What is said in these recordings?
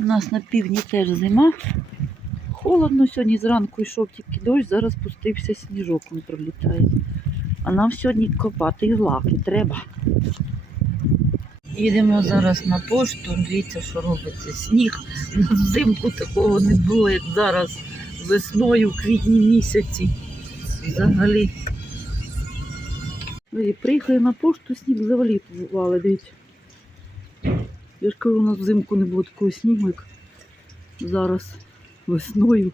У нас на півдні теж зима. Холодно сьогодні зранку йшов тільки дощ, зараз пустився сніжок, він пролітає. А нам сьогодні копати злаки треба. Їдемо зараз на пошту. Дивіться, що робиться. Сніг взимку такого не було, як зараз. Весною, в квітні місяці. Взагалі. Приїхали на пошту, сніг завалювали, дивіться. Я ж кажу, у нас взимку не було такого снігу, як зараз весною.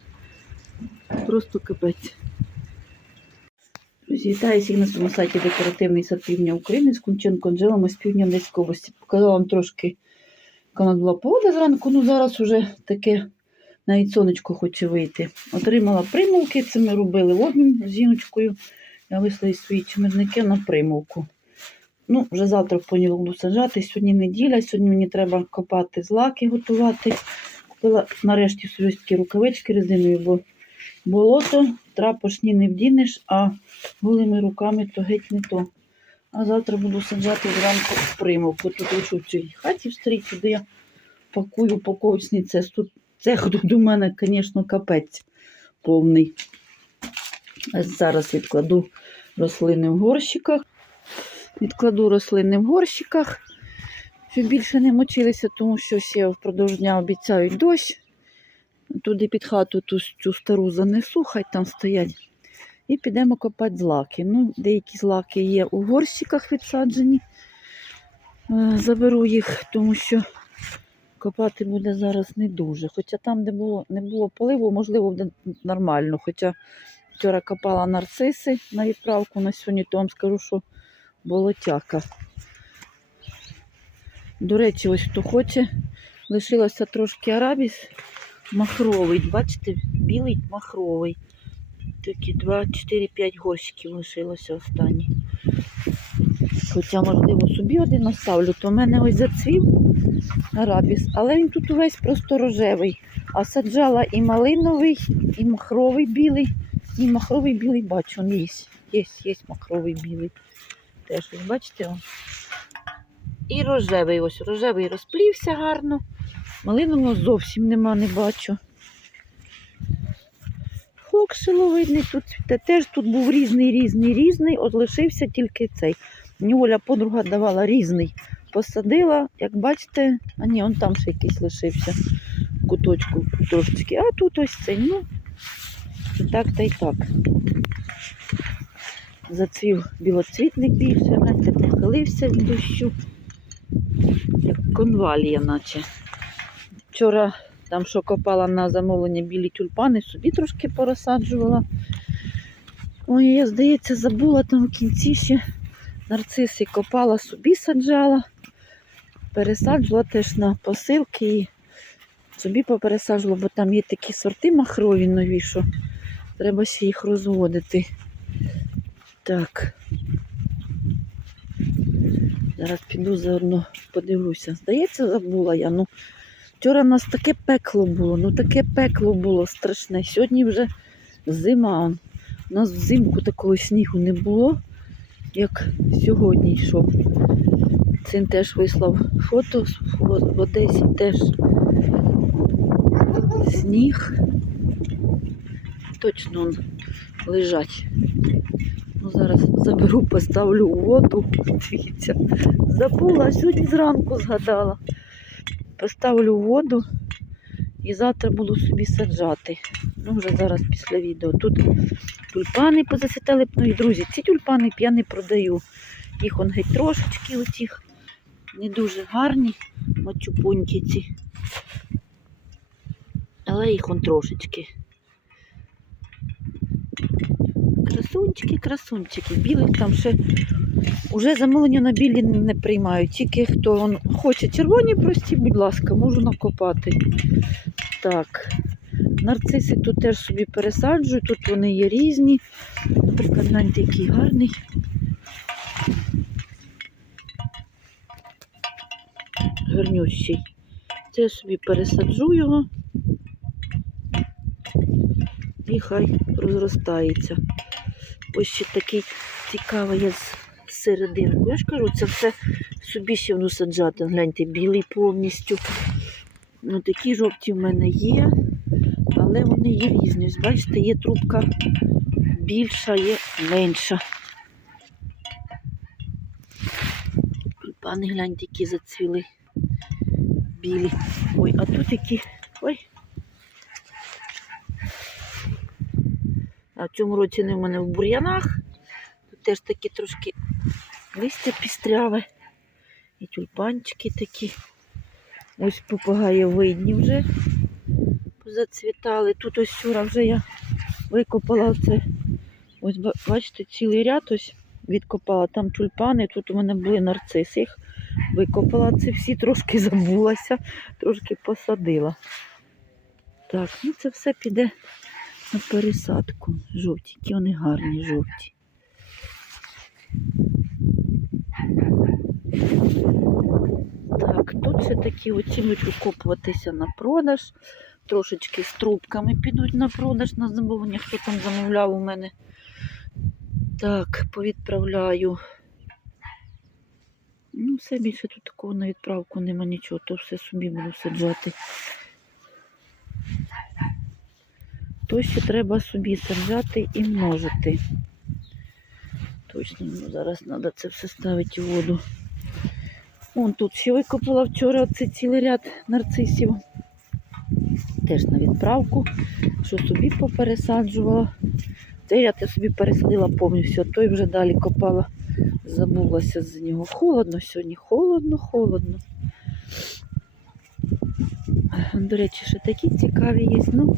Просто капець. Вітаю всіх на своєму сайті Декоративний сад півдня України з Кунченко Анжелами з півдня Одеської області. Показала вам трошки, яка нас була погода зранку, ну зараз уже таке навіть сонечко хоче вийти. Отримала примулки, це ми робили вогнем з жіночкою. Я із свої чимирники на примулку. Ну, вже завтра в понеділок буду саджати. Сьогодні неділя, сьогодні мені треба копати злаки, готувати. Купила нарешті собі такі рукавички резинові, бо болото, трапошні не вдінеш, а голими руками то геть не то. А завтра буду саджати зранку в примовку. Тут лише в цій хаті в старій, я пакую упаковочний цех. Тут цех тут у мене, звісно, капець повний. Зараз відкладу рослини в горщиках. Відкладу рослини в горщиках, щоб більше не мочилися, тому що ще впродовж дня обіцяють дощ. Туди під хату ту цю стару занесу, хай там стоять. І підемо копати злаки. Ну, деякі злаки є у горщиках відсаджені. Е, Заберу їх, тому що копати буде зараз не дуже. Хоча там, де було, не було поливу, можливо, буде нормально. Хоча вчора копала нарциси на відправку на сьогодні, то вам скажу, що болотяка. До речі, ось хто хоче, лишилося трошки арабіс махровий. Бачите, білий махровий. Такі 2, 4, 5 горщиків лишилося останні. Хоча, можливо, собі один оставлю, то в мене ось зацвів арабіс, але він тут увесь просто рожевий. А саджала і малиновий, і махровий білий, і махровий білий бачу, є. Є, є махровий білий. Теж ось бачите. он. І рожевий ось рожевий розплівся гарно. Малинового зовсім нема, не бачу. Шиловидний тут цвіте. Теж тут був різний, різний, різний. От лишився тільки цей. Мені Оля подруга давала різний. Посадила, як бачите, а ні, он там ще якийсь лишився куточку трошечки. А тут ось цей, ну, і так та й так. Зацвів білоцвітник більше, гляньте, похилився від дощу, як конвалія, наче. Вчора там, що копала на замовлення білі тюльпани, собі трошки порозсаджувала. Ой, я, здається, забула там в кінці ще нарциси копала, собі саджала, пересаджувала теж на посилки і собі попересаджувала, бо там є такі сорти махрові нові, що треба ще їх розводити. Так. Зараз піду заодно подивлюся. Здається, забула я. Ну, вчора у нас таке пекло було, ну таке пекло було страшне. Сьогодні вже зима. У нас взимку такого снігу не було, як сьогодні йшов. Син теж вислав фото в в Одесі теж сніг. Точно он лежать. Ну, зараз заберу, поставлю воду. Дивіться, забула, сьогодні зранку згадала. Поставлю воду і завтра буду собі саджати. Ну, вже зараз після відео. Тут тюльпани позасвітали. Ну друзі, ці тюльпани я не продаю. Їх он геть трошечки оцих. Не дуже гарні, мачупуньки ці. Але їх он трошечки. Красунчики, красунчики. Білих там ще уже замовлення на білі не приймають. Тільки хто он хоче червоні прості, будь ласка, можу накопати. Так. Нарциси тут теж собі пересаджую, тут вони є різні. Наприклад, гляньте, який гарний. Гарнющий. Це я собі пересаджу його. І хай розростається. Ось ще такий цікавий є з серединку. Я ж кажу, це все собі ще буду саджати. Гляньте, білий повністю. Ну, такі жовті в мене є, але вони є різні. Бачите, є трубка більша, є менша. Тюльпани, гляньте, які зацвіли білі. Ой, а тут які. Ой. А в цьому році не в мене в бур'янах. Тут теж такі трошки листя пістряве. І тюльпанчики такі. Ось попугаї видні вже зацвітали. Тут ось вчора вже я викопала це. Ось бачите, цілий ряд ось відкопала. Там тюльпани, тут у мене були нарциси. Їх викопала це всі, трошки забулася, трошки посадила. Так, ну це все піде на пересадку. Жовті, які вони гарні, жовті. Так, тут ще такі оці будуть викопуватися на продаж. Трошечки з трубками підуть на продаж на замовлення. Хто там замовляв у мене. Так, повідправляю. Ну, все більше тут такого на відправку нема нічого, то все собі буду саджати. То, що треба собі саджати і множити. Точно, ну, зараз треба це все ставити у воду. Вон тут ще викопала вчора оце цілий ряд нарцисів. Теж на відправку, що собі попересаджувала. Цей ряд я собі пересадила повністю, а той вже далі копала. Забулася з нього. Холодно сьогодні, холодно, холодно. До речі, ще такі цікаві є. Ну,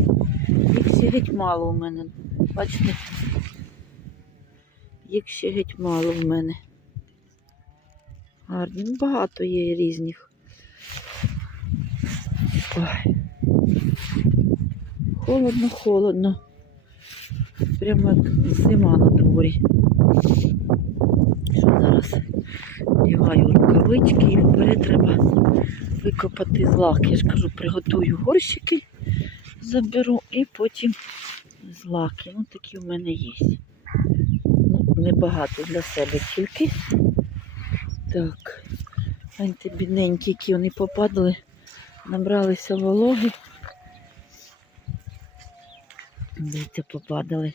їх ще геть мало у мене. Бачите? Їх ще геть мало в мене. Гарні. Ну, Багато є різних. Ой. Холодно, холодно. Прямо як зима на дворі. Що зараз вдягаю рукавички і вперед треба викопати злак. Я ж кажу, приготую горщики, заберу і потім злаки. Ну, такі в мене є. Ну, небагато для себе тільки. Так, гляньте, бідненькі, які вони попадали, набралися вологи. Дивіться, попадали.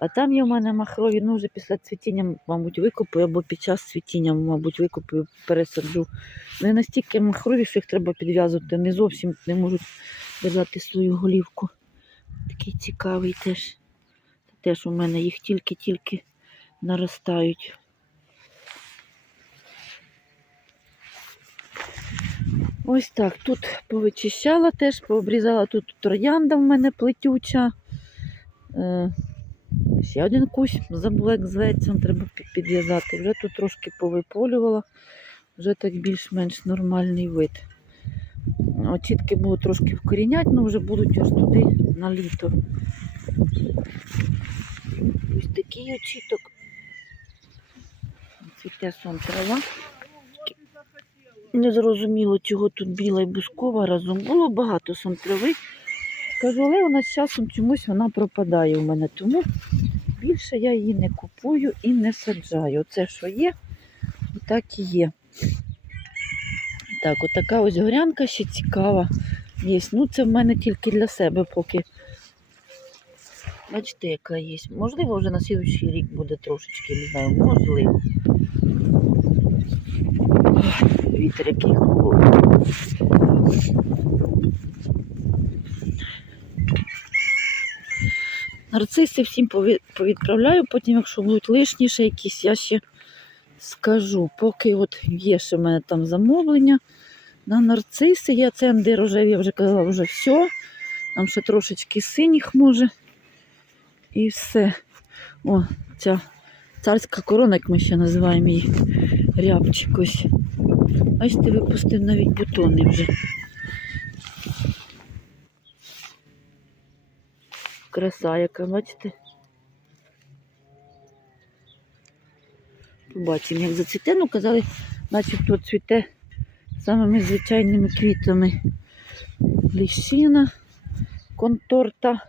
А там є в мене махрові, ну вже після цвітіння, мабуть, викопаю, або під час цвітіння, мабуть, викопаю, пересаджу. Не настільки махрові, що їх треба підв'язувати, не зовсім не можуть держати свою голівку. Такий цікавий теж. Теж у мене їх тільки-тільки наростають. Ось так. Тут повичищала теж, пообрізала тут троянда в мене плетюча. Ще один кущ, забула, як зветься, треба підв'язати. Вже тут трошки повиполювала, вже так більш-менш нормальний вид. Очітки було трошки вкорінять, але вже будуть аж туди на літо. Ось такий очіток. Цвіте сон. Не зрозуміло, чого тут біла і бускова разом. Було багато сон. Кажу, але вона з часом чомусь вона пропадає у мене. Тому більше я її не купую і не саджаю. Оце, що є, так і є. Так, отака ось горянка ще цікава є. Ну, це в мене тільки для себе поки. Бачите, яка є. Можливо, вже на слідуючий рік буде трошечки, не знаю, можливо. Вітер який холодний. Нарциси всім повідправляю, потім, якщо будуть лишні ще якісь, я ще скажу. Поки от є ще в мене там замовлення на нарциси. Я це де рожеві, я вже казала, вже все. Там ще трошечки синіх може. І все. О, ця царська корона, як ми ще називаємо її, рябчик ось. Бачите, випустив навіть бутони вже. краса яка, бачите? Побачимо, як зацвіте, ну казали, начебто цвіте самими звичайними квітами. Ліщина, конторта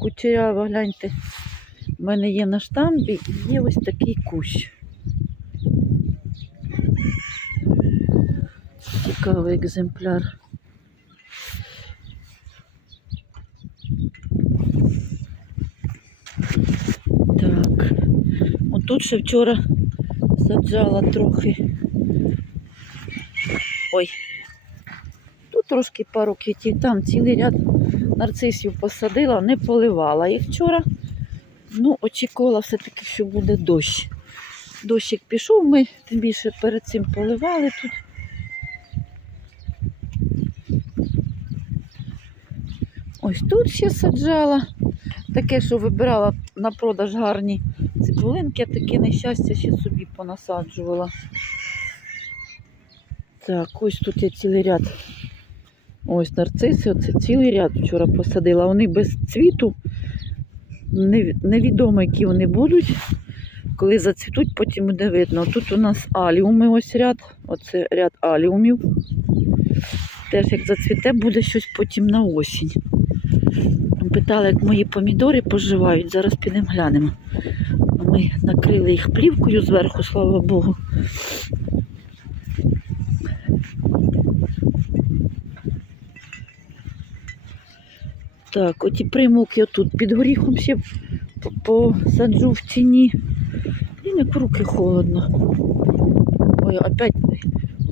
кучерява, гляньте. У мене є на штамбі і є ось такий кущ. Цікавий екземпляр. Тут ще вчора саджала трохи. Ой. Тут трошки пару квітів, там цілий ряд нарцисів посадила, не поливала їх вчора. Ну, очікувала все-таки, що буде дощ. Дощик пішов, ми тим більше перед цим поливали тут. Ось тут ще саджала. Таке, що вибирала на продаж гарні цибулинки, а таке нещастя ще собі понасаджувала. Так, ось тут я цілий ряд. Ось нарциси, оце цілий ряд вчора посадила. Вони без цвіту. Невідомо, які вони будуть. Коли зацвітуть, потім буде видно. Тут у нас аліуми, ось ряд, оце ряд аліумів. Теж як зацвіте, буде щось потім на осінь. Питали, як мої помідори поживають. Зараз підемо глянемо. Ми накрили їх плівкою зверху, слава Богу. Так, оті примулки отут під горіхом ще посаджу в тіні. І не руки холодно. Ой, опять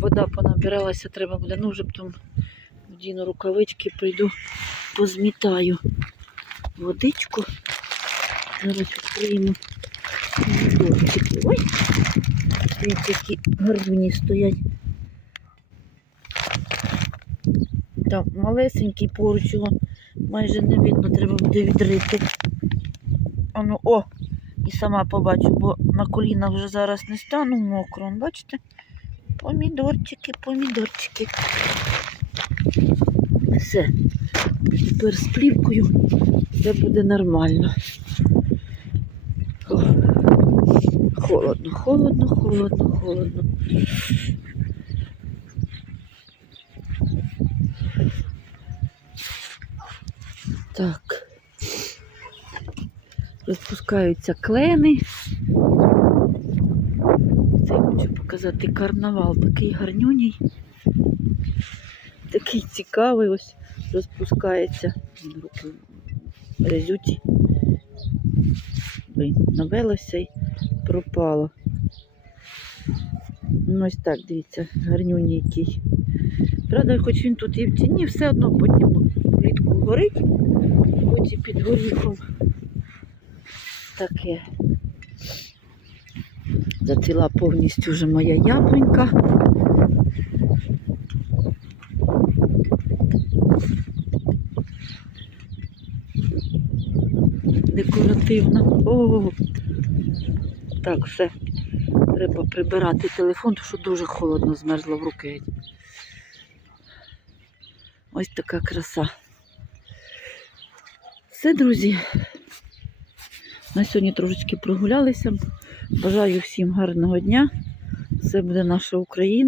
вода понабиралася, треба буде. Ну, вже потім вдіну рукавички, прийду, позмітаю водичку. Зараз відкриємо помідорчики. Ой, дивіться, які гарбуні стоять. Там малесенький поруч його майже не видно, треба буде відрити. Ану, о! І сама побачу, бо на колінах вже зараз не стану мокро. Бачите? Помідорчики, помідорчики. Все. Тепер з плівкою все буде нормально. О, Холодно, холодно, холодно, холодно. Так. Розпускаються клени. Це я хочу показати карнавал, такий гарнюній. Такий цікавий ось розпускається. Резюті. Навелося пропало. Ну, ось так, дивіться, гарнюній. Правда, хоч він тут і в тіні, все одно потім влітку горить, хоч і під горіхом. Таке. Зацвіла повністю вже моя яблунька. Декоративна. О, так, все. Треба прибирати телефон, тому що дуже холодно змерзла в руки. Ось така краса. Все, друзі. На сьогодні трошечки прогулялися. Бажаю всім гарного дня. Це буде наша Україна.